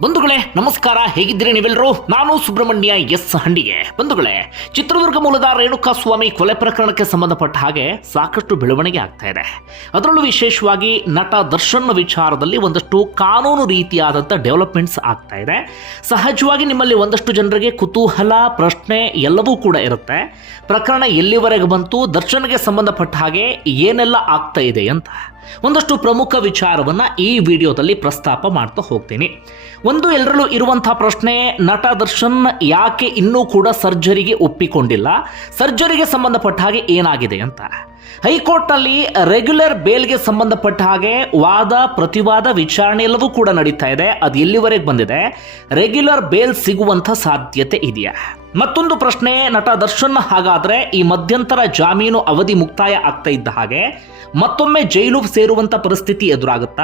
ಬಂಧುಗಳೇ, ನಮಸ್ಕಾರ. ಹೇಗಿದ್ದೀರಿ ನೀವೆಲ್ಲರೂ? ನಾನು ಸುಬ್ರಹ್ಮಣ್ಯ ಎಸ್ ಹಂಡಿಗೆ. ಬಂಧುಗಳೇ, ಚಿತ್ರದುರ್ಗ ಮೂಲದ ರೇಣುಕಾ ಸ್ವಾಮಿ ಕೊಲೆ ಪ್ರಕರಣಕ್ಕೆ ಸಂಬಂಧಪಟ್ಟ ಹಾಗೆ ಸಾಕಷ್ಟು ಬೆಳವಣಿಗೆ ಆಗ್ತಾ ಇದೆ. ಅದರಲ್ಲೂ ವಿಶೇಷವಾಗಿ ನಟ ದರ್ಶನ್ ವಿಚಾರದಲ್ಲಿ ಒಂದಷ್ಟು ಕಾನೂನು ರೀತಿಯಾದಂಥ ಡೆವಲಪ್ಮೆಂಟ್ಸ್ ಆಗ್ತಾ ಇದೆ. ಸಹಜವಾಗಿ ನಿಮ್ಮಲ್ಲಿ ಒಂದಷ್ಟು ಜನರಿಗೆ ಕುತೂಹಲ, ಪ್ರಶ್ನೆ ಎಲ್ಲವೂ ಕೂಡ ಇರುತ್ತೆ. ಪ್ರಕರಣ ಎಲ್ಲಿವರೆಗೆ ಬಂತು, ದರ್ಶನ್ಗೆ ಸಂಬಂಧಪಟ್ಟ ಹಾಗೆ ಏನೆಲ್ಲ ಆಗ್ತಾ ಇದೆ ಅಂತ. ಒಂದಷ್ಟು ಪ್ರಮುಖ ವಿಚಾರವನ್ನ ಈ ವಿಡಿಯೋದಲ್ಲಿ ಪ್ರಸ್ತಾಪ ಮಾಡ್ತಾ ಹೋಗ್ತೀನಿ. ಒಂದು ಎಲ್ಲರಲ್ಲೂ ಇರುವಂತಹ ಪ್ರಶ್ನೆ, ನಟ ದರ್ಶನ್ ಯಾಕೆ ಇನ್ನೂ ಕೂಡ ಸರ್ಜರಿಗೆ ಒಪ್ಪಿಕೊಂಡಿಲ್ಲ? ಸರ್ಜರಿಗೆ ಸಂಬಂಧಪಟ್ಟ ಹಾಗೆ ಏನಾಗಿದೆ ಅಂತ. ಹೈಕೋರ್ಟ್ನಲ್ಲಿ ರೆಗ್ಯುಲರ್ ಬೇಲ್ಗೆ ಸಂಬಂಧಪಟ್ಟ ಹಾಗೆ ವಾದ, ಪ್ರತಿವಾದ ವಿಚಾರಣೆ ಎಲ್ಲವೂ ಕೂಡ ನಡೀತಾ ಇದೆ. ಅದು ಎಲ್ಲಿವರೆಗೆ ಬಂದಿದೆ? ರೆಗ್ಯುಲರ್ ಬೇಲ್ ಸಿಗುವಂಥ ಸಾಧ್ಯತೆ ಇದೆಯಾ? ಮತ್ತೊಂದು ಪ್ರಶ್ನೆ, ನಟ ದರ್ಶನ್ ಹಾಗಾದ್ರೆ ಈ ಮಧ್ಯಂತರ ಜಾಮೀನು ಅವಧಿ ಮುಕ್ತಾಯ ಆಗ್ತಾ ಇದ್ದ ಹಾಗೆ ಮತ್ತೊಮ್ಮೆ ಜೈಲು ಸೇರುವಂತ ಪರಿಸ್ಥಿತಿ ಎದುರಾಗುತ್ತಾ?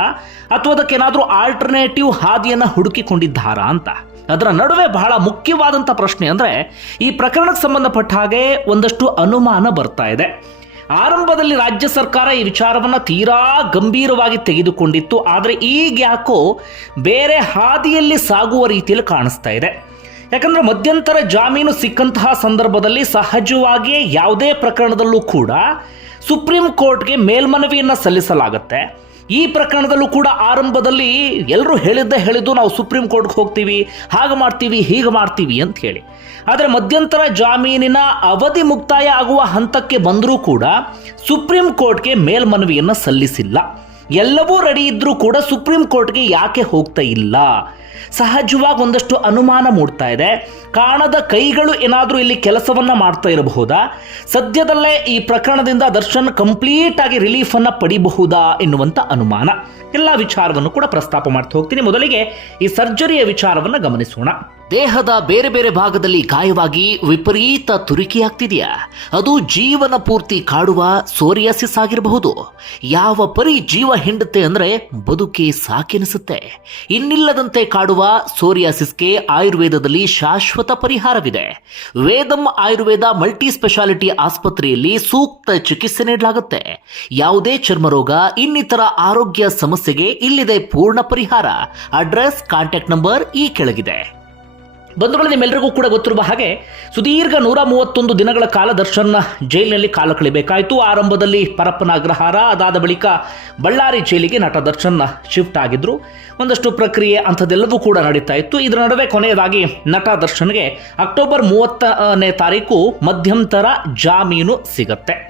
ಅಥವಾ ಅದಕ್ಕೇನಾದರೂ ಆಲ್ಟರ್ನೇಟಿವ್ ಹಾದಿಯನ್ನು ಹುಡುಕಿಕೊಂಡಿದ್ದಾರಾ ಅಂತ? ಅದರ ನಡುವೆ ಬಹಳ ಮುಖ್ಯವಾದಂಥ ಪ್ರಶ್ನೆ ಅಂದ್ರೆ ಈ ಪ್ರಕರಣಕ್ಕೆ ಸಂಬಂಧಪಟ್ಟ ಹಾಗೆ ಒಂದಷ್ಟು ಅನುಮಾನ ಬರ್ತಾ ಇದೆ. ಆರಂಭದಲ್ಲಿ ರಾಜ್ಯ ಸರ್ಕಾರ ಈ ವಿಚಾರವನ್ನು ತೀರಾ ಗಂಭೀರವಾಗಿ ತೆಗೆದುಕೊಂಡಿತ್ತು. ಆದರೆ ಈಗ ಯಾಕೋ ಬೇರೆ ಹಾದಿಯಲ್ಲಿ ಸಾಗುವ ರೀತಿಯಲ್ಲಿ ಕಾಣಿಸ್ತಾ ಇದೆ. ಯಾಕಂದ್ರೆ ಮಧ್ಯಂತರ ಜಾಮೀನು ಸಿಕ್ಕಂತಹ ಸಂದರ್ಭದಲ್ಲಿ ಸಹಜವಾಗಿಯೇ ಯಾವುದೇ ಪ್ರಕರಣದಲ್ಲೂ ಕೂಡ ಸುಪ್ರೀಂ ಕೋರ್ಟ್ಗೆ ಮೇಲ್ಮನವಿಯನ್ನು ಸಲ್ಲಿಸಲಾಗುತ್ತೆ. ಈ ಪ್ರಕರಣದಲ್ಲೂ ಕೂಡ ಆರಂಭದಲ್ಲಿ ಎಲ್ಲರೂ ಹೇಳಿದ್ದೇ ಹೇಳಿದ್ದು ನಾವು ಸುಪ್ರೀಂ ಕೋರ್ಟ್ಗೆ ಹೋಗ್ತೀವಿ, ಹಾಗೆ ಮಾಡ್ತೀವಿ, ಹೀಗೆ ಮಾಡ್ತೀವಿ ಅಂತ ಹೇಳಿ. ಆದರೆ ಮಧ್ಯಂತರ ಜಾಮೀನಿನ ಅವಧಿ ಮುಕ್ತಾಯ ಆಗುವ ಹಂತಕ್ಕೆ ಬಂದರೂ ಕೂಡ ಸುಪ್ರೀಂ ಕೋರ್ಟ್ಗೆ ಮೇಲ್ಮನವಿಯನ್ನು ಸಲ್ಲಿಸಿಲ್ಲ. ಎಲ್ಲವೂ ರೆಡಿ ಇದ್ದರೂ ಕೂಡ ಸುಪ್ರೀಂ ಕೋರ್ಟ್ಗೆ ಯಾಕೆ ಹೋಗ್ತಾ ಇಲ್ಲ? ಸಹಜವಾಗಿ ಒಂದಷ್ಟು ಅನುಮಾನ ಮೂಡ್ತಾ ಇದೆ. ಕಾಣದ ಕೈಗಳು ಏನಾದರೂ ಇಲ್ಲಿ ಕೆಲಸವನ್ನು ಮಾಡ್ತಾ ಇರಬಹುದಾ? ಸದ್ಯದಲ್ಲೇ ಈ ಪ್ರಕರಣದಿಂದ ದರ್ಶನ್ ಕಂಪ್ಲೀಟ್ ಆಗಿ ರಿಲೀಫ್ ಅನ್ನ ಪಡಿಬಹುದಾ ಎನ್ನುವಂಥ ಅನುಮಾನ. ಎಲ್ಲ ವಿಚಾರವನ್ನು ಕೂಡ ಪ್ರಸ್ತಾಪ ಮಾಡ್ತಾ ಹೋಗ್ತೀನಿ. ಮೊದಲಿಗೆ ಈ ಸರ್ಜರಿಯ ವಿಚಾರವನ್ನು ಗಮನಿಸೋಣ. ದೇಹದ ಬೇರೆ ಬೇರೆ ಭಾಗದಲ್ಲಿ ಗಾಯವಾಗಿ ವಿಪರೀತ ತುರಿಕೆಯಾಗ್ತಿದೆಯಾ? ಅದು ಜೀವನ ಪೂರ್ತಿ ಕಾಡುವ ಸೋರಿಯಾಸಿಸ್ ಆಗಿರಬಹುದು. ಯಾವ ಪರಿ ಜೀವ ಹಿಂಡುತ್ತೆ ಅಂದ್ರೆ ಬದುಕಿ ಸಾಕೆನಿಸುತ್ತೆ. ಇನ್ನಿಲ್ಲದಂತೆ ಕಾಡುವ ಸೋರಿಯಾಸಿಸ್ಗೆ ಆಯುರ್ವೇದದಲ್ಲಿ ಶಾಶ್ವತ ಪರಿಹಾರವಿದೆ. ವೇದಂ ಆಯುರ್ವೇದ ಮಲ್ಟಿ ಸ್ಪೆಷಾಲಿಟಿ ಆಸ್ಪತ್ರೆಯಲ್ಲಿ ಸೂಕ್ತ ಚಿಕಿತ್ಸೆ ನೀಡಲಾಗುತ್ತೆ. ಯಾವುದೇ ಚರ್ಮರೋಗ, ಇನ್ನಿತರ ಆರೋಗ್ಯ ಸಮಸ್ಯೆಗೆ ಇಲ್ಲಿದೆ ಪೂರ್ಣ ಪರಿಹಾರ. ಅಡ್ರೆಸ್, ಕಾಂಟ್ಯಾಕ್ಟ್ ನಂಬರ್ ಈ ಕೆಳಗಿದೆ. ಬಂಧುಗಳು ನಿಮ್ಮೆಲ್ಲರಿಗೂ ಕೂಡ ಗೊತ್ತಿರುವ ಹಾಗೆ ಸುದೀರ್ಘ ನೂರ ಮೂವತ್ತೊಂದು ದಿನಗಳ ಕಾಲ ದರ್ಶನ್ ಜೈಲಿನಲ್ಲಿ ಕಾಲ ಕಳಿಬೇಕಾಯಿತು ಆರಂಭದಲ್ಲಿ ಪರಪ್ಪನ ಅಗ್ರಹಾರ, ಅದಾದ ಬಳಿಕ ಬಳ್ಳಾರಿ ಜೈಲಿಗೆ ನಟ ದರ್ಶನ್ ಶಿಫ್ಟ್ ಆಗಿದ್ರು. ಒಂದಷ್ಟು ಪ್ರಕ್ರಿಯೆ ಅಂಥದ್ದೆಲ್ಲವೂ ಕೂಡ ನಡೀತಾ ಇತ್ತು. ಇದರ ನಡುವೆ ಕೊನೆಯದಾಗಿ ನಟ ದರ್ಶನ್ಗೆ ಅಕ್ಟೋಬರ್ ಮೂವತ್ತನೇ ತಾರೀಕು ಮಧ್ಯಂತರ ಜಾಮೀನು ಸಿಗತ್ತೆ.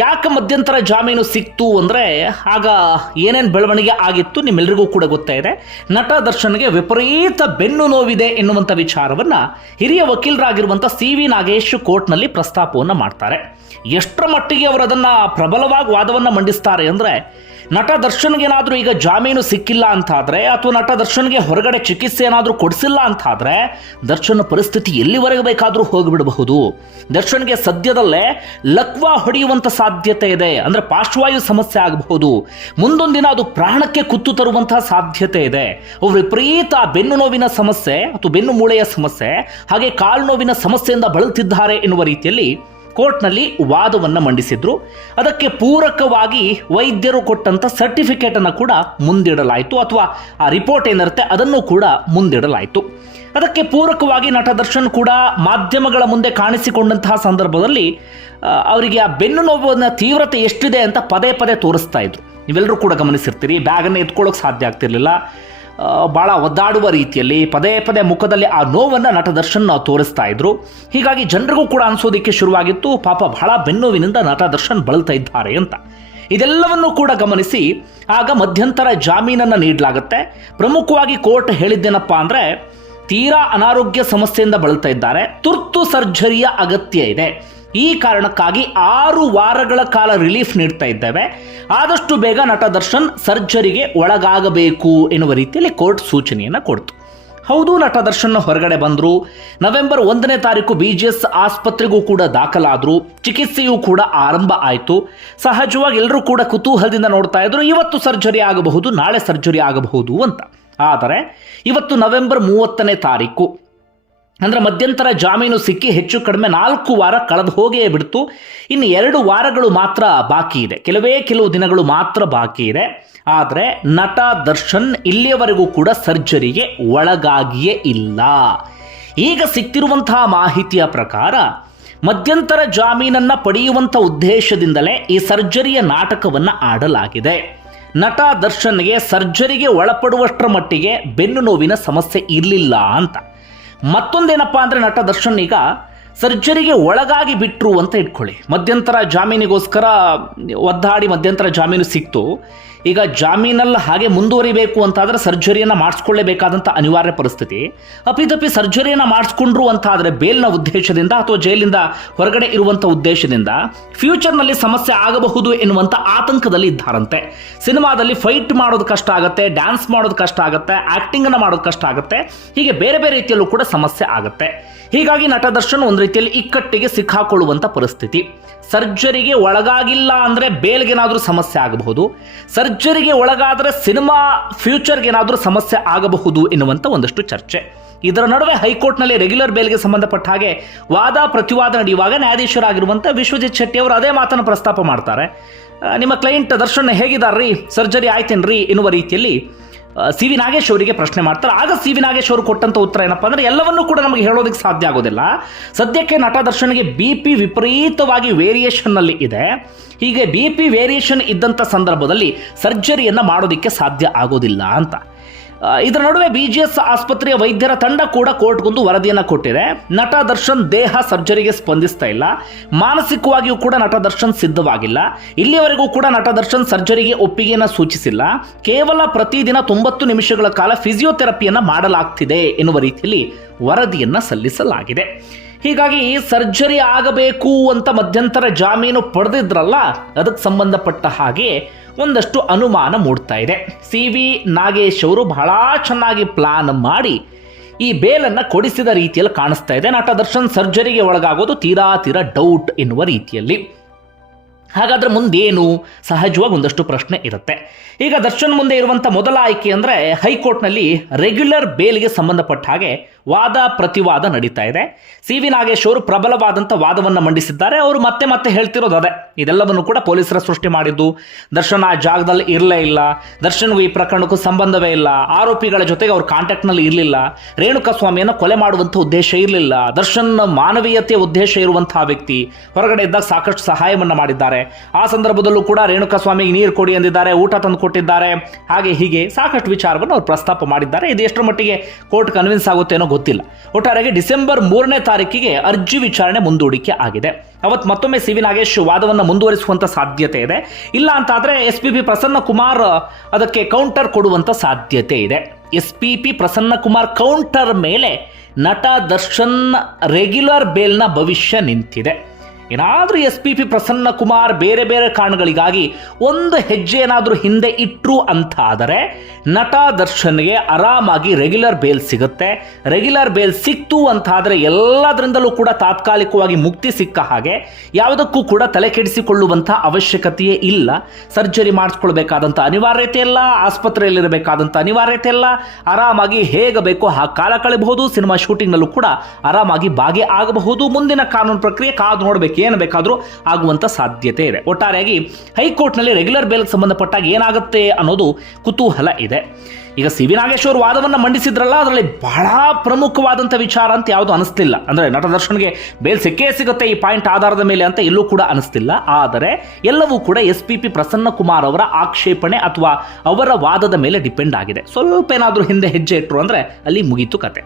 ಯಾಕೆ ಮಧ್ಯಂತರ ಜಾಮೀನು ಸಿಕ್ತು ಅಂದರೆ ಆಗ ಏನೇನು ಬೆಳವಣಿಗೆ ಆಗಿತ್ತು ನಿಮ್ಮೆಲ್ಲರಿಗೂ ಕೂಡ ಗೊತ್ತಾ ಇದೆ. ನಟ ದರ್ಶನ್ಗೆ ವಿಪರೀತ ಬೆನ್ನು ನೋವಿದೆ ಎನ್ನುವಂಥ ವಿಚಾರವನ್ನು ಹಿರಿಯ ವಕೀಲರಾಗಿರುವಂಥ ಸಿ ವಿ ನಾಗೇಶ್ ಕೋರ್ಟ್ನಲ್ಲಿ ಪ್ರಸ್ತಾಪವನ್ನು ಮಾಡ್ತಾರೆ. ಎಷ್ಟರ ಮಟ್ಟಿಗೆ ಅವರು ಅದನ್ನು ಪ್ರಬಲವಾಗಿ ವಾದವನ್ನು ಮಂಡಿಸ್ತಾರೆ ಅಂದರೆ ನಟ ದರ್ಶನ್ಗೇನಾದರೂ ಈಗ ಜಾಮೀನು ಸಿಕ್ಕಿಲ್ಲ ಅಂತಾದರೆ ಅಥವಾ ನಟ ದರ್ಶನ್ಗೆ ಹೊರಗಡೆ ಚಿಕಿತ್ಸೆ ಏನಾದರೂ ಕೊಡಿಸಿಲ್ಲ ಅಂತಾದರೆ ದರ್ಶನ್ ಪರಿಸ್ಥಿತಿ ಎಲ್ಲಿವರೆಗೆ ಬೇಕಾದರೂ ಹೋಗಿಬಿಡಬಹುದು. ದರ್ಶನ್ಗೆ ಸದ್ಯದಲ್ಲೇ ಲಕ್ವಾ ಹೊಡೆಯುವಂಥ ಸಾಧ್ಯತೆ ಇದೆ. ಅಂದರೆ ಪಾರ್ಶ್ವವಾಯು ಸಮಸ್ಯೆ ಆಗಬಹುದು. ಮುಂದೊಂದು ದಿನ ಅದು ಪ್ರಾಣಕ್ಕೆ ಕುತ್ತು ತರುವಂತಹ ಸಾಧ್ಯತೆ ಇದೆ. ವಿಪರೀತ ಬೆನ್ನು ನೋವಿನ ಸಮಸ್ಯೆ ಅಥವಾ ಬೆನ್ನು ಮೂಳೆಯ ಸಮಸ್ಯೆ, ಹಾಗೆ ಕಾಲು ನೋವಿನ ಸಮಸ್ಯೆಯಿಂದ ಬಳಲ್ತಿದ್ದಾರೆ ಎನ್ನುವ ರೀತಿಯಲ್ಲಿ ಕೋರ್ಟ್ನಲ್ಲಿ ವಾದವನ್ನು ಮಂಡಿಸಿದ್ರು. ಅದಕ್ಕೆ ಪೂರಕವಾಗಿ ವೈದ್ಯರು ಕೊಟ್ಟಂಥ ಸರ್ಟಿಫಿಕೇಟನ್ನು ಕೂಡ ಮುಂದಿಡಲಾಯಿತು ಅಥವಾ ಆ ರಿಪೋರ್ಟ್ ಏನಿರುತ್ತೆ ಅದನ್ನು ಕೂಡ ಮುಂದಿಡಲಾಯಿತು. ಅದಕ್ಕೆ ಪೂರಕವಾಗಿ ನಟ ದರ್ಶನ್ ಕೂಡ ಮಾಧ್ಯಮಗಳ ಮುಂದೆ ಕಾಣಿಸಿಕೊಂಡಂತಹ ಸಂದರ್ಭದಲ್ಲಿ ಅವರಿಗೆ ಆ ಬೆನ್ನು ನೋವಿನ ತೀವ್ರತೆ ಎಷ್ಟಿದೆ ಅಂತ ಪದೇ ಪದೇ ತೋರಿಸ್ತಾ ಇದ್ರು. ನೀವೆಲ್ಲರೂ ಕೂಡ ಗಮನಿಸಿರ್ತೀರಿ, ಬ್ಯಾಗನ್ನು ಎತ್ಕೊಳ್ಳೋಕೆ ಸಾಧ್ಯ ಆಗ್ತಿರ್ಲಿಲ್ಲ. ಬಹಳ ಒದ್ದಾಡುವ ರೀತಿಯಲ್ಲಿ ಪದೇ ಪದೇ ಮುಖದಲ್ಲಿ ಆ ನೋವನ್ನು ನಟ ದರ್ಶನ್ ತೋರಿಸ್ತಾ ಇದ್ರು. ಹೀಗಾಗಿ ಜನರಿಗೂ ಕೂಡ ಅನಿಸೋದಕ್ಕೆ ಶುರುವಾಗಿತ್ತು. ಪಾಪ ಬಹಳ ಬೆನ್ನೋವಿನಿಂದ ನಟ ದರ್ಶನ್ ಬಳಲ್ತಾ ಇದ್ದಾರೆ ಅಂತ. ಇದೆಲ್ಲವನ್ನು ಕೂಡ ಗಮನಿಸಿ ಆಗ ಮಧ್ಯಂತರ ಜಾಮೀನನ್ನು ನೀಡಲಾಗುತ್ತೆ. ಪ್ರಮುಖವಾಗಿ ಕೋರ್ಟ್ ಹೇಳಿದ್ದೇನಪ್ಪ ಅಂದರೆ, ತೀರಾ ಅನಾರೋಗ್ಯ ಸಮಸ್ಯೆಯಿಂದ ಬಳಲ್ತಾ ಇದ್ದಾರೆ. ತುರ್ತು ಸರ್ಜರಿಯ ಅಗತ್ಯ ಇದೆ. ಈ ಕಾರಣಕ್ಕಾಗಿ ಆರು ವಾರಗಳ ಕಾಲ ರಿಲೀಫ್ ನೀಡ್ತಾ ಇದ್ದೇವೆ. ಆದಷ್ಟು ಬೇಗ ನಟ ದರ್ಶನ್ ಸರ್ಜರಿಗೆ ಒಳಗಾಗಬೇಕು ಎನ್ನುವ ರೀತಿಯಲ್ಲಿ ಕೋರ್ಟ್ ಸೂಚನೆಯನ್ನು ಕೊಡ್ತು. ಹೌದು, ನಟ ದರ್ಶನ್ ಹೊರಗಡೆ ಬಂದರು. ನವೆಂಬರ್ ಒಂದನೇ ತಾರೀಕು ಬಿ ಜಿ ಎಸ್ ಆಸ್ಪತ್ರೆಗೂ ಕೂಡ ದಾಖಲಾದರು. ಚಿಕಿತ್ಸೆಯೂ ಕೂಡ ಆರಂಭ ಆಯಿತು. ಸಹಜವಾಗಿ ಎಲ್ಲರೂ ಕೂಡ ಕುತೂಹಲದಿಂದ ನೋಡ್ತಾ ಇದ್ರು, ಇವತ್ತು ಸರ್ಜರಿ ಆಗಬಹುದು, ನಾಳೆ ಸರ್ಜರಿ ಆಗಬಹುದು ಅಂತ. ಆದರೆ, ಇವತ್ತು ನವೆಂಬರ್ ಮೂವತ್ತನೇ ತಾರೀಕು. ಅಂದರೆ ಮಧ್ಯಂತರ ಜಾಮೀನು ಸಿಕ್ಕಿ ಹೆಚ್ಚು ಕಡಿಮೆ ನಾಲ್ಕು ವಾರ ಕಳೆದು ಹೋಗೇ ಬಿಡ್ತು. ಇನ್ನು ಎರಡು ವಾರಗಳು ಮಾತ್ರ ಬಾಕಿ ಇದೆ. ಕೆಲವೇ ಕೆಲವು ದಿನಗಳು ಮಾತ್ರ ಬಾಕಿ ಇದೆ. ಆದರೆ ನಟ ದರ್ಶನ್ ಇಲ್ಲಿಯವರೆಗೂ ಕೂಡ ಸರ್ಜರಿಗೆ ಒಳಗಾಗಿಯೇ ಇಲ್ಲ. ಈಗ ಸಿಕ್ತಿರುವಂತಹ ಮಾಹಿತಿಯ ಪ್ರಕಾರ ಮಧ್ಯಂತರ ಜಾಮೀನನ್ನು ಪಡೆಯುವಂಥ ಉದ್ದೇಶದಿಂದಲೇ ಈ ಸರ್ಜರಿಯ ನಾಟಕವನ್ನು ಆಡಲಾಗಿದೆ. ನಟ ದರ್ಶನ್ಗೆ ಸರ್ಜರಿಗೆ ಒಳಪಡುವಷ್ಟರ ಮಟ್ಟಿಗೆ ಬೆನ್ನು ನೋವಿನ ಸಮಸ್ಯೆ ಇರಲಿಲ್ಲ ಅಂತ. ಮತ್ತೊಂದೇನಪ್ಪ ಅಂದರೆ ನಟ ದರ್ಶನ್ ಈಗ ಸರ್ಜರಿಗೆ ಒಳಗಾಗಿ ಬಿಟ್ರು ಅಂತ ಇಟ್ಕೊಳ್ಳಿ. ಮಧ್ಯಂತರ ಜಾಮೀನಿಗೋಸ್ಕರ ಒದ್ದಾಡಿ ಮಧ್ಯಂತರ ಜಾಮೀನು ಸಿಕ್ತು. ಈಗ ಜಾಮೀನಲ್ಲಿ ಹಾಗೆ ಮುಂದುವರಿಬೇಕು ಅಂತಾದರೆ ಸರ್ಜರಿಯನ್ನು ಮಾಡಿಸ್ಕೊಳ್ಳೇಬೇಕಾದಂಥ ಅನಿವಾರ್ಯ ಪರಿಸ್ಥಿತಿ. ಅಪಿತಪ್ಪಿ ಸರ್ಜರಿಯನ್ನು ಮಾಡಿಸ್ಕೊಂಡ್ರು ಅಂತಾದರೆ ಬೇಲ್ನ ಉದ್ದೇಶದಿಂದ ಅಥವಾ ಜೈಲಿಂದ ಹೊರಗಡೆ ಇರುವಂಥ ಉದ್ದೇಶದಿಂದ ಫ್ಯೂಚರ್ನಲ್ಲಿ ಸಮಸ್ಯೆ ಆಗಬಹುದು ಎನ್ನುವಂಥ ಆತಂಕದಲ್ಲಿ ಇದ್ದಾರಂತೆ. ಸಿನಿಮಾದಲ್ಲಿ ಫೈಟ್ ಮಾಡೋದು ಕಷ್ಟ ಆಗುತ್ತೆ, ಡ್ಯಾನ್ಸ್ ಮಾಡೋದು ಕಷ್ಟ ಆಗುತ್ತೆ ಆ್ಯಕ್ಟಿಂಗನ್ನು ಮಾಡೋದು ಕಷ್ಟ ಆಗುತ್ತೆ, ಹೀಗೆ ಬೇರೆ ಬೇರೆ ರೀತಿಯಲ್ಲೂ ಕೂಡ ಸಮಸ್ಯೆ ಆಗುತ್ತೆ. ಹೀಗಾಗಿ ನಟ ದರ್ಶನ್ ಒಂದು ರೀತಿಯಲ್ಲಿ ಇಕ್ಕಟ್ಟಿಗೆ ಸಿಕ್ಕಾಕೊಳ್ಳುವಂಥ ಪರಿಸ್ಥಿತಿ. ಸರ್ಜರಿಗೆ ಒಳಗಾಗಿಲ್ಲ ಅಂದರೆ ಬೇಲ್ಗೇನಾದರೂ ಸಮಸ್ಯೆ ಆಗಬಹುದು. ಸರ್ಜರಿಗೆ ಒಳಗಾದರೆ ಸಿನಿಮಾ ಫ್ಯೂಚರ್ಗೆ ಏನಾದರೂ ಸಮಸ್ಯೆ ಆಗಬಹುದು ಎನ್ನುವಂಥ ಒಂದಷ್ಟು ಚರ್ಚೆ. ಇದರ ನಡುವೆ ಹೈಕೋರ್ಟ್ನಲ್ಲಿ ರೆಗ್ಯುಲರ್ ಬೇಲ್ಗೆ ಸಂಬಂಧಪಟ್ಟ ಹಾಗೆ ವಾದ ಪ್ರತಿವಾದ ನಡೆಯುವಾಗ ನ್ಯಾಯಾಧೀಶರಾಗಿರುವಂಥ ವಿಶ್ವಜಿತ್ ಶೆಟ್ಟಿ ಅವರು ಅದೇ ಮಾತನ್ನು ಪ್ರಸ್ತಾಪ ಮಾಡ್ತಾರೆ. ನಿಮ್ಮ ಕ್ಲೈಂಟ್ ದರ್ಶನ್ ಹೇಗಿದ್ದಾರೆ ಸರ್ಜರಿ ಆಯ್ತೇನ್ರಿ ಎನ್ನುವ ರೀತಿಯಲ್ಲಿ ಸಿ ವಿ ನಾಗೇಶ್ ಅವರಿಗೆ ಪ್ರಶ್ನೆ ಮಾಡ್ತಾರೆ. ಆಗ ಸಿ ವಿ ನಾಗೇಶ್ ಅವರು ಕೊಟ್ಟಂತ ಉತ್ತರ ಏನಪ್ಪಾ ಅಂದ್ರೆ ಎಲ್ಲವನ್ನೂ ಕೂಡ ನಮಗೆ ಹೇಳೋದಕ್ಕೆ ಸಾಧ್ಯ ಆಗೋದಿಲ್ಲ. ಸದ್ಯಕ್ಕೆ ನಟ ದರ್ಶನ್ಗೆ ಬಿ ಪಿ ವಿಪರೀತವಾಗಿ ವೇರಿಯೇಷನ್ನಲ್ಲಿ ಇದೆ. ಹೀಗೆ ಬಿ ಪಿ ವೇರಿಯೇಷನ್ ಇದ್ದಂಥ ಸಂದರ್ಭದಲ್ಲಿ ಸರ್ಜರಿಯನ್ನು ಮಾಡೋದಕ್ಕೆ ಸಾಧ್ಯ ಆಗೋದಿಲ್ಲ ಅಂತ. ಇದರ ನಡುವೆ ಬಿ ಜಿ ಎಸ್ ಆಸ್ಪತ್ರೆಯ ವೈದ್ಯರ ತಂಡ ಕೂಡ ಕೋರ್ಟ್ಗೊಂದು ವರದಿಯನ್ನು ಕೊಟ್ಟಿದೆ. ನಟ ದರ್ಶನ್ ದೇಹ ಸರ್ಜರಿಗೆ ಸ್ಪಂದಿಸ್ತಾ ಇಲ್ಲ. ಮಾನಸಿಕವಾಗಿಯೂ ಕೂಡ ನಟ ದರ್ಶನ್ ಸಿದ್ಧವಾಗಿಲ್ಲ. ಇಲ್ಲಿಯವರೆಗೂ ಕೂಡ ನಟ ದರ್ಶನ್ ಸರ್ಜರಿಗೆ ಒಪ್ಪಿಗೆಯನ್ನು ಸೂಚಿಸಿಲ್ಲ. ಕೇವಲ ಪ್ರತಿದಿನ ತೊಂಬತ್ತು ನಿಮಿಷಗಳ ಕಾಲ ಫಿಸಿಯೋಥೆರಪಿಯನ್ನು ಮಾಡಲಾಗ್ತಿದೆ ಎನ್ನುವ ರೀತಿಯಲ್ಲಿ ವರದಿಯನ್ನು ಸಲ್ಲಿಸಲಾಗಿದೆ. ಹೀಗಾಗಿ ಸರ್ಜರಿ ಆಗಬೇಕು ಅಂತ ಮಧ್ಯಂತರ ಜಾಮೀನು ಪಡೆದಿದ್ರಲ್ಲ, ಅದಕ್ಕೆ ಸಂಬಂಧಪಟ್ಟ ಹಾಗೆ ಒಂದಷ್ಟು ಅನುಮಾನ ಮೂಡ್ತಾ ಇದೆ. ಸಿ ವಿ ನಾಗೇಶ್ ಅವರು ಬಹಳ ಚೆನ್ನಾಗಿ ಪ್ಲಾನ್ ಮಾಡಿ ಈ ಬೇಲನ್ನು ಕೊಡಿಸಿದ ರೀತಿಯಲ್ಲಿ ಕಾಣಿಸ್ತಾ ಇದೆ. ನಟ ದರ್ಶನ್ ಸರ್ಜರಿಗೆ ಒಳಗಾಗೋದು ತೀರಾ ತೀರಾ ಡೌಟ್ ಎನ್ನುವ ರೀತಿಯಲ್ಲಿ. ಹಾಗಾದ್ರೆ ಮುಂದೇನು? ಸಹಜವಾಗಿ ಒಂದಷ್ಟು ಪ್ರಶ್ನೆ ಇರುತ್ತೆ. ಈಗ ದರ್ಶನ್ ಮುಂದೆ ಇರುವಂಥ ಮೊದಲ ಆಯ್ಕೆ ಅಂದರೆ ಹೈಕೋರ್ಟ್ನಲ್ಲಿ ರೆಗ್ಯುಲರ್ ಬೇಲ್ಗೆ ಸಂಬಂಧಪಟ್ಟ ಹಾಗೆ ವಾದ ಪ್ರತಿವಾದ ನಡೀತಾ ಇದೆ. ಸಿ ವಿ ನಾಗೇಶ್ ಅವರು ಪ್ರಬಲವಾದಂಥ ವಾದವನ್ನು ಮಂಡಿಸಿದ್ದಾರೆ. ಅವರು ಮತ್ತೆ ಮತ್ತೆ ಹೇಳ್ತಿರೋದು ಅದೇ. ಇದೆಲ್ಲವನ್ನು ಕೂಡ ಪೊಲೀಸರ ಸೃಷ್ಟಿ ಮಾಡಿದ್ದು. ದರ್ಶನ್ ಆ ಜಾಗದಲ್ಲಿ ಇರಲೇ ಇಲ್ಲ. ದರ್ಶನ್ ಈ ಪ್ರಕರಣಕ್ಕೂ ಸಂಬಂಧವೇ ಇಲ್ಲ. ಆರೋಪಿಗಳ ಜೊತೆಗೆ ಅವ್ರ ಕಾಂಟ್ಯಾಕ್ಟ್ನಲ್ಲಿ ಇರಲಿಲ್ಲ. ರೇಣುಕಾ ಸ್ವಾಮಿಯನ್ನು ಕೊಲೆ ಮಾಡುವಂಥ ಉದ್ದೇಶ ಇರಲಿಲ್ಲ. ದರ್ಶನ್ ಮಾನವೀಯತೆಯ ಉದ್ದೇಶ ಇರುವಂತಹ ವ್ಯಕ್ತಿ ಹೊರಗಡೆ ಇದ್ದಾಗ ಸಾಕಷ್ಟು ಸಹಾಯವನ್ನು ಮಾಡಿದ್ದಾರೆ. ಆ ಸಂದರ್ಭದಲ್ಲೂ ಕೂಡ ರೇಣುಕಾ ಸ್ವಾಮಿಗೆ ನೀರು ಕೊಡಿ ಎಂದಿದ್ದಾರೆ, ಊಟ ತಂದು ಕೊಟ್ಟಿದ್ದಾರೆ. ಹಾಗೆ ಹೀಗೆ ಸಾಕಷ್ಟು ವಿಚಾರವನ್ನು ಅವರು ಪ್ರಸ್ತಾಪ ಮಾಡಿದ್ದಾರೆ. ಇದು ಎಷ್ಟರ ಮಟ್ಟಿಗೆ ಕೋರ್ಟ್ ಕನ್ವಿನ್ಸ್ ಆಗುತ್ತೇನೋ ಗೊತ್ತಿಲ್ಲ. ಒಟ್ಟಾರೆಗೆ ಡಿಸೆಂಬರ್ ಮೂರನೇ ತಾರೀಕಿಗೆ ಅರ್ಜಿ ವಿಚಾರಣೆ ಮುಂದೂಡಿಕೆ ಆಗಿದೆ. ಅವತ್ತು ಮತ್ತೊಮ್ಮೆ ಸಿ ವಿ ನಾಗೇಶ್ ವಾದವನ್ನು ಮುಂದುವರಿಸುವಂಥ ಸಾಧ್ಯತೆ ಇದೆ. ಇಲ್ಲ ಅಂತಾದರೆ S P P Prasanna Kumar ಅದಕ್ಕೆ ಕೌಂಟರ್ ಕೊಡುವಂಥ ಸಾಧ್ಯತೆ ಇದೆ. S P P Prasanna Kumar counter ಮೇಲೆ ನಟ ದರ್ಶನ್ ರೆಗ್ಯುಲರ್ ಬೇಲ್ನ ಭವಿಷ್ಯ ನಿಂತಿದೆ. ಏನಾದರೂ S P P Prasanna Kumar ಬೇರೆ ಬೇರೆ ಕಾರಣಗಳಿಗಾಗಿ ಒಂದು ಹೆಜ್ಜೆ ಏನಾದರೂ ಹಿಂದೆ ಇಟ್ಟರು ಅಂತ ಆದರೆ ನಟ ದರ್ಶನ್ಗೆ ಆರಾಮಾಗಿ ರೆಗ್ಯುಲರ್ ಬೇಲ್ ಸಿಗುತ್ತೆ. ರೆಗ್ಯುಲರ್ ಬೇಲ್ ಸಿಕ್ತು ಅಂತ ಆದರೆ ಎಲ್ಲದರಿಂದಲೂ ಕೂಡ ತಾತ್ಕಾಲಿಕವಾಗಿ ಮುಕ್ತಿ ಸಿಕ್ಕ ಹಾಗೆ ಯಾವುದಕ್ಕೂ ಕೂಡ ತಲೆ ಕೆಡಿಸಿಕೊಳ್ಳುವಂಥ ಅವಶ್ಯಕತೆಯೇ ಇಲ್ಲ. ಸರ್ಜರಿ ಮಾಡಿಸ್ಕೊಳ್ಬೇಕಾದಂಥ ಅನಿವಾರ್ಯತೆ ಇಲ್ಲ, ಆಸ್ಪತ್ರೆಯಲ್ಲಿರಬೇಕಾದಂಥ ಅನಿವಾರ್ಯತೆ ಇಲ್ಲ. ಆರಾಮಾಗಿ ಹೇಗೆ ಬೇಕೋ ಆ ಕಾಲ ಕಳೆಯಬಹುದು ಸಿನಿಮಾ ಶೂಟಿಂಗ್ನಲ್ಲೂ ಕೂಡ ಆರಾಮಾಗಿ ಭಾಗಿ ಆಗಬಹುದು. ಮುಂದಿನ ಕಾನೂನು ಪ್ರಕ್ರಿಯೆ ಕಾದು ನೋಡಬೇಕು. ಏನು ಬೇಕಾದರೂ ಆಗುವಂಥ ಸಾಧ್ಯತೆ ಇದೆ. ಒಟ್ಟಾರೆಯಾಗಿ ಹೈಕೋರ್ಟ್ನಲ್ಲಿ ರೆಗ್ಯುಲರ್ ಬೇಲ್ಗೆ ಸಂಬಂಧಪಟ್ಟಾಗ ಏನಾಗುತ್ತೆ ಅನ್ನೋದು ಕುತೂಹಲ ಇದೆ. ಈಗ ಸಿ ವಿ ನಾಗೇಶ್ವರ್ ವಾದವನ್ನು ಮಂಡಿಸಿದ್ರಲ್ಲ, ಅದರಲ್ಲಿ ಬಹಳ ಪ್ರಮುಖವಾದಂಥ ವಿಚಾರ ಅಂತ ಯಾವುದು ಅನಿಸ್ತಿಲ್ಲ ಅಂದರೆ ನಟ ದರ್ಶನ್ಗೆ ಬೇಲ್ ಸಿಕ್ಕೇ ಸಿಗುತ್ತೆ ಈ ಪಾಯಿಂಟ್ ಆಧಾರದ ಮೇಲೆ ಅಂತ ಎಲ್ಲೂ ಕೂಡ ಅನಿಸ್ತಿಲ್ಲ ಆದರೆ ಎಲ್ಲವೂ ಕೂಡ S P P Prasanna Kumar ಅವರ ಆಕ್ಷೇಪಣೆ ಅಥವಾ ಅವರ ವಾದದ ಮೇಲೆ ಡಿಪೆಂಡ್ ಆಗಿದೆ. ಸ್ವಲ್ಪ ಏನಾದರೂ ಹಿಂದೆ ಹೆಜ್ಜೆ ಇಟ್ಟರು ಅಂದರೆ ಅಲ್ಲಿ ಮುಗೀತು ಕತೆ.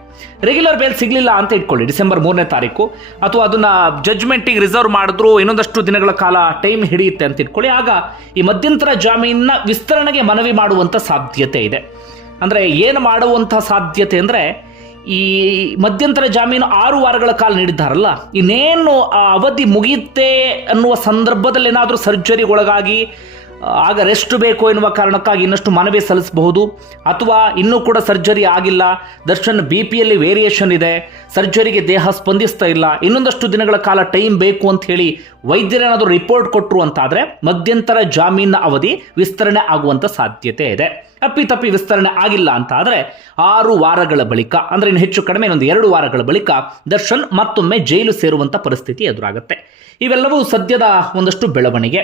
ರೆಗ್ಯುಲರ್ ಬೇಲ್ ಸಿಗಲಿಲ್ಲ ಅಂತ ಇಟ್ಕೊಳ್ಳಿ. ಡಿಸೆಂಬರ್ ಮೂರನೇ ತಾರೀಕು. ಅಥವಾ ಅದನ್ನು ಜಜ್ಮೆಂಟಿಗೆ ರಿಸರ್ವ್ ಮಾಡಿದ್ರು, ಇನ್ನೊಂದಷ್ಟು ದಿನಗಳ ಕಾಲ ಟೈಮ್ ಹಿಡಿಯುತ್ತೆ ಅಂತ ಇಟ್ಕೊಳ್ಳಿ. ಆಗ ಈ ಮಧ್ಯಂತರ ಜಾಮೀನಿನ ವಿಸ್ತರಣೆಗೆ ಮನವಿ ಮಾಡುವಂಥ ಸಾಧ್ಯತೆ ಇದೆ. ಅಂದರೆ ಏನು ಮಾಡುವಂಥ ಸಾಧ್ಯತೆ ಅಂದರೆ ಈ ಮಧ್ಯಂತರ ಜಾಮೀನು ಆರು ವಾರಗಳ ಕಾಲ ನೀಡಿದ್ದಾರಲ್ಲ, ಇನ್ನೇನು ಆ ಅವಧಿ ಮುಗಿಯುತ್ತೆ ಅನ್ನುವ ಸಂದರ್ಭದಲ್ಲಿ ಏನಾದರೂ ಸರ್ಜರಿಗೊಳಗಾಗಿ ಆಗ ರೆಸ್ಟ್ ಬೇಕು ಎನ್ನುವ ಕಾರಣಕ್ಕಾಗಿ ಇನ್ನಷ್ಟು ಮನವಿ ಸಲ್ಲಿಸಬಹುದು, ಅಥವಾ ಇನ್ನೂ ಕೂಡ ಸರ್ಜರಿ ಆಗಿಲ್ಲ, ದರ್ಶನ್ ಬಿ ಪಿಯಲ್ಲಿ ವೇರಿಯೇಷನ್ ಇದೆ, ಸರ್ಜರಿಗೆ ದೇಹ ಸ್ಪಂದಿಸ್ತಾ ಇಲ್ಲ, ಇನ್ನೊಂದಷ್ಟು ದಿನಗಳ ಕಾಲ ಟೈಮ್ ಬೇಕು ಅಂತ ಹೇಳಿ ವೈದ್ಯರೇನಾದರೂ ರಿಪೋರ್ಟ್ ಕೊಟ್ಟರು ಅಂತಾದರೆ ಮಧ್ಯಂತರ ಜಾಮೀನಿನ ಅವಧಿ ವಿಸ್ತರಣೆ ಆಗುವಂಥ ಸಾಧ್ಯತೆ ಇದೆ. ಅಪ್ಪಿತಪ್ಪಿ ವಿಸ್ತರಣೆ ಆಗಿಲ್ಲ ಅಂತ ಆದರೆ ಆರು ವಾರಗಳ ಬಳಿಕ, ಅಂದರೆ ಇನ್ನು ಹೆಚ್ಚು ಕಡಿಮೆ ಒಂದು ಎರಡು ವಾರಗಳ ಬಳಿಕ ದರ್ಶನ್ ಮತ್ತೊಮ್ಮೆ ಜೈಲು ಸೇರುವಂಥ ಪರಿಸ್ಥಿತಿ ಎದುರಾಗುತ್ತೆ. ಇವೆಲ್ಲವೂ ಸದ್ಯದ ಒಂದಷ್ಟು ಬೆಳವಣಿಗೆ.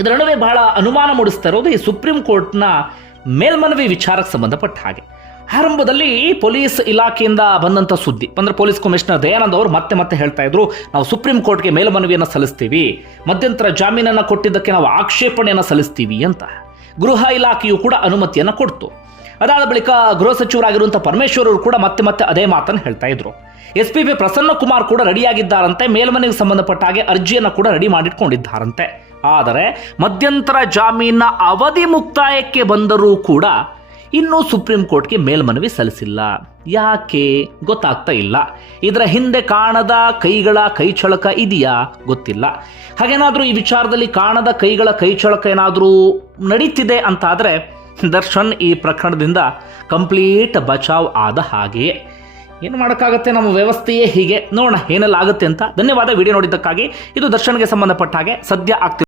ಇದರ ನಡುವೆ ಬಹಳ ಅನುಮಾನ ಮೂಡಿಸ್ತಾ ಇರೋದು ಈ ಸುಪ್ರೀಂ ಕೋರ್ಟ್ನ ಮೇಲ್ಮನವಿ ವಿಚಾರಕ್ಕೆ ಸಂಬಂಧಪಟ್ಟ ಹಾಗೆ. ಆರಂಭದಲ್ಲಿ ಪೊಲೀಸ್ ಇಲಾಖೆಯಿಂದ ಬಂದಂಥ ಸುದ್ದಿ, ಅಂದರೆ ಪೊಲೀಸ್ ಕಮಿಷನರ್ ದಯಾನಂದ್ ಅವರು ಮತ್ತೆ ಮತ್ತೆ ಹೇಳ್ತಾ ಇದ್ರು, ನಾವು ಸುಪ್ರೀಂ ಕೋರ್ಟ್ಗೆ ಮೇಲ್ಮನವಿಯನ್ನು ಸಲ್ಲಿಸ್ತೀವಿ, ಮಧ್ಯಂತರ ಜಾಮೀನನ್ನು ಕೊಟ್ಟಿದ್ದಕ್ಕೆ ನಾವು ಆಕ್ಷೇಪಣೆಯನ್ನು ಸಲ್ಲಿಸ್ತೀವಿ ಅಂತ. ಗೃಹ ಇಲಾಖೆಯು ಕೂಡ ಅನುಮತಿಯನ್ನು ಕೊಡ್ತು. ಅದಾದ ಬಳಿಕ ಗೃಹ ಸಚಿವರಾಗಿರುವಂಥ ಪರಮೇಶ್ವರರು ಕೂಡ ಮತ್ತೆ ಮತ್ತೆ ಅದೇ ಮಾತನ್ನು ಹೇಳ್ತಾ ಇದ್ರು. S P P Prasanna Kumar ಕೂಡ ರೆಡಿಯಾಗಿದ್ದಾರಂತೆ, ಮೇಲ್ಮನೆಗೆ ಸಂಬಂಧಪಟ್ಟ ಹಾಗೆ ಅರ್ಜಿಯನ್ನು ಕೂಡ ರೆಡಿ ಮಾಡಿಟ್ಕೊಂಡಿದ್ದಾರಂತೆ. ಆದರೆ ಮಧ್ಯಂತರ ಜಾಮೀನ ಅವಧಿ ಮುಕ್ತಾಯಕ್ಕೆ ಬಂದರೂ ಕೂಡ ಇನ್ನೂ ಸುಪ್ರೀಂ ಕೋರ್ಟ್ಗೆ ಮೇಲ್ಮನವಿ ಸಲ್ಲಿಸಿಲ್ಲ. ಯಾಕೆ? ಗೊತ್ತಾಗ್ತಾ ಇಲ್ಲ. ಇದರ ಹಿಂದೆ ಕಾಣದ ಕೈಗಳ ಕೈಚಳಕ ಇದೆಯಾ? ಗೊತ್ತಿಲ್ಲ. ಹಾಗೇನಾದರೂ ಈ ವಿಚಾರದಲ್ಲಿ ಕಾಣದ ಕೈಗಳ ಕೈಚಳಕ ಏನಾದರೂ ನಡೀತಿದೆ ಅಂತಾದರೆ ದರ್ಶನ್ ಈ ಪ್ರಕರಣದಿಂದ ಕಂಪ್ಲೀಟ್ ಬಚಾವ್ ಆದ ಹಾಗೆಯೇ. ಏನು ಮಾಡೋಕ್ಕಾಗತ್ತೆ? ನಮ್ಮ ವ್ಯವಸ್ಥೆಯೇ ಹೀಗೆ. ನೋಡೋಣ, ಏನೆಲ್ಲ ಆಗುತ್ತೆ ಅಂತ. ಧನ್ಯವಾದ. ವಿಡಿಯೋ ನೋಡಿದ್ದಕ್ಕಾಗಿ. ಇದು ದರ್ಶನ್ಗೆ ಸಂಬಂಧಪಟ್ಟ ಹಾಗೆ. ಸದ್ಯ ಆಗ್ತಿದೆ